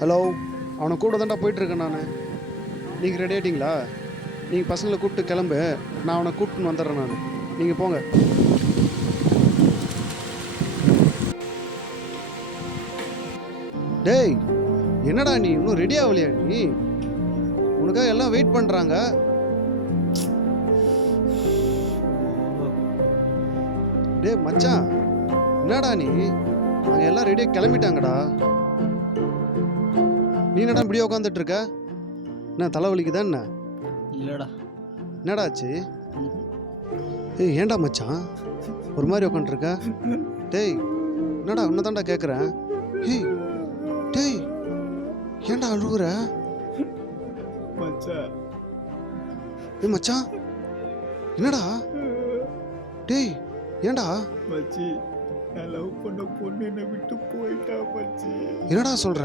Hello, அவனை கூட தான்டா போயிட்டுருக்கேன் நான். நீங்கள் ரெடி ஆகிட்டீங்களா? நீங்கள் பசங்களை கூப்பிட்டு கிளம்பு, நான் அவனை கூப்பிட்டுன்னு வந்துடுறேன் நான். நீங்கள் போங்க. டேய், என்னடா நீ இன்னும் ரெடி ஆகலையா? நீ உனக்காக எல்லாம் வெயிட் பண்ணுறாங்க. டேய் மச்சான், என்னடா நீ? அங்கே எல்லாம் ரெடியாக கிளம்பிட்டாங்கடா. நீ என்னடா இப்படியே உட்காந்துட்டு இருக்க? என்ன தலைவலிக்குதா என்ன? இல்லைடா. என்னடா ஆச்சு? ஏய் ஏன்டா மச்சான் ஒரு மாதிரி உட்காந்துருக்க? டேய் என்னடா உன்னை தான்டா கேட்குறேன். ஏய் டேய் ஏன்டா அழுகுற? மச்சான். ஏய் மச்சான் என்னடா? டேய் ஏன்டா? மச்சி, நான் லவ் பண்ண பொண்ணு என்னை விட்டு போயிட்டா மச்சி. என்னடா சொல்ற?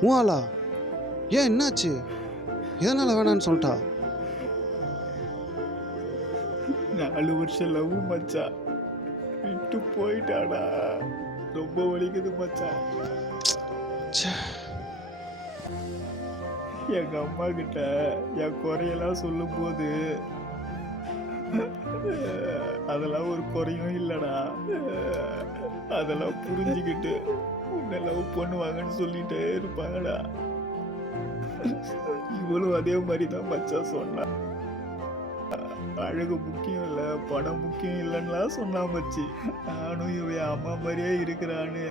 மூவாளா? ஏன் என்னாச்சு? எதனால வேணான்னு சொல்லிட்டா? 4 வருஷம் லவ் மச்சான், விட்டு போயிட்டாடா. ரொம்ப வலிக்குது மச்சான். எங்க அம்மா கிட்ட என் குறையெல்லாம் சொல்லும் போது அதெல்லாம் ஒரு குறையும் இல்லடா. அதெல்லாம் புரிஞ்சுக்கிட்டு உன்னை லவ் பண்ணுவாங்கன்னு சொல்லிட்டே இருப்பாங்கடா. இவளும் அதே மாதிரி தான் மச்சான் சொன்னான். அழகு முக்கியம் இல்லை, பணம் முக்கியம் இல்லைன்னுலாம் சொன்னா மச்சி. நானும் இவன் அம்மா மாதிரியே இருக்கிறான்னு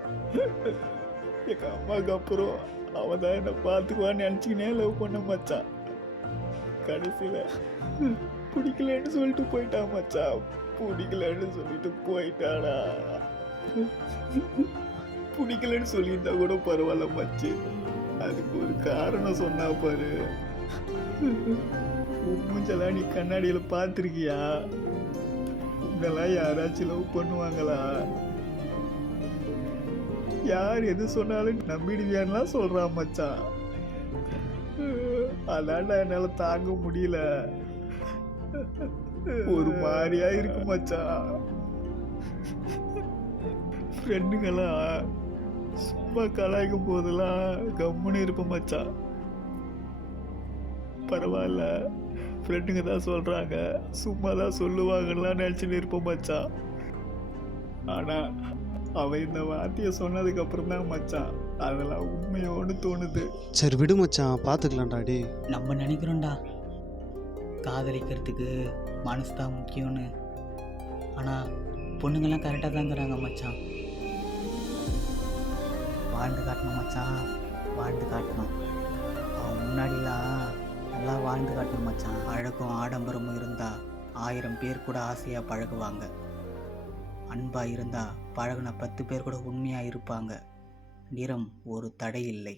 எங்க அம்மாவுக்கு அப்புறம் அவன் தான் என்னை பார்த்துக்குவான்னு நினச்சிக்கினே லவ் பண்ண மச்சான். கடைசியில் பிடிக்கலன்னு சொல்லிட்டு போயிட்டான் மச்சான். பிடிக்கலன்னு சொல்லிட்டு போயிட்டாடா. பிடிக்கலன்னு சொல்லியிருந்தா கூட பரவாயில்ல மச்சி, அதுக்கு ஒரு காரணம் சொன்னா பாரு. மூஞ்செல்லாம் நீ கண்ணாடியில் பார்த்துருக்கியா? உன்னெல்லாம் யாராச்சும் லவ் பண்ணுவாங்களா? யார் எது சொன்னாலும் நம்பிடுவியான்லாம் சொல்றான் மச்சான். அதான்டா என்னால தாங்க முடியல. ஒரு மாதிரியா இருக்கு மச்சான். ஃப்ரெண்டுங்கெல்லாம் சும்மா கலாய்க்கும் போதெல்லாம் கம்முன்னு இருப்பேன் மச்சான். பரவாயில்ல, ஃப்ரெண்டுங்க தான் சொல்கிறாங்க, சும்மா தான் சொல்லுவாங்கலாம் நினச்சின்னு இருப்போம் மச்சான். ஆனால் அவன் இந்த வார்த்தையை சொன்னதுக்கு அப்புறம் தான் மச்சான் அதெல்லாம் உண்மையோன்னு தோணுது. சரி விடு மச்சான், பார்த்துக்கலாம்டா. டே நம்ம நினைக்கிறோம்டா காதலிக்கிறதுக்கு மனசு தான் முக்கியம்னு. ஆனால் பொண்ணுங்கள்லாம் கரெக்டாக தாங்கிறாங்க மச்சான். வாழ்ந்து காட்டணும் மச்சான், வாழ்ந்து காட்டணும். அவன் முன்னாடிலாம் நல்லா வாழ்ந்து காட்டணும் மச்சான். அழகும் ஆடம்பரமும் இருந்தால் 1000 பேர் கூட ஆசையாக பழகுவாங்க. அன்பாக இருந்தால் பழகுன 10 பேர் கூட உண்மையாக இருப்பாங்க. நிறம் ஒரு தடை இல்லை.